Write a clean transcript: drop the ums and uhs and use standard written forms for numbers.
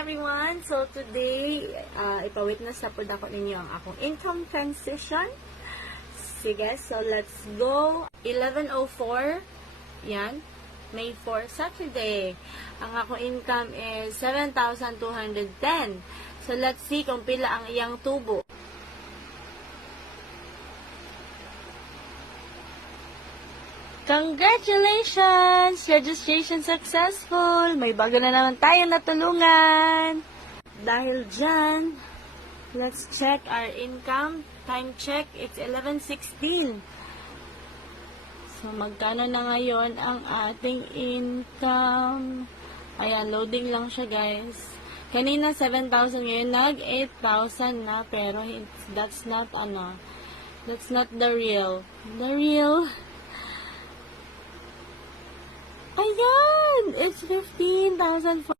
everyone! So today, ipawitness na po ako ninyo ang akong income transition. Sige, so let's go. 11:04, yan, May 4, Saturday. Ang akong income is 7,210. So let's see kung pila ang iyang tubo. Congratulations! Registration successful! May bago na naman tayong natulungan. Dahil dyan, let's check our income. Time check, it's 11:16. So, magkano na ngayon ang ating income? Ayan, loading lang siya, guys. Kanina, 7,000. Ngayon, nag-8,000 na. Pero, that's not the real. The real... Ayan! It's 15,000.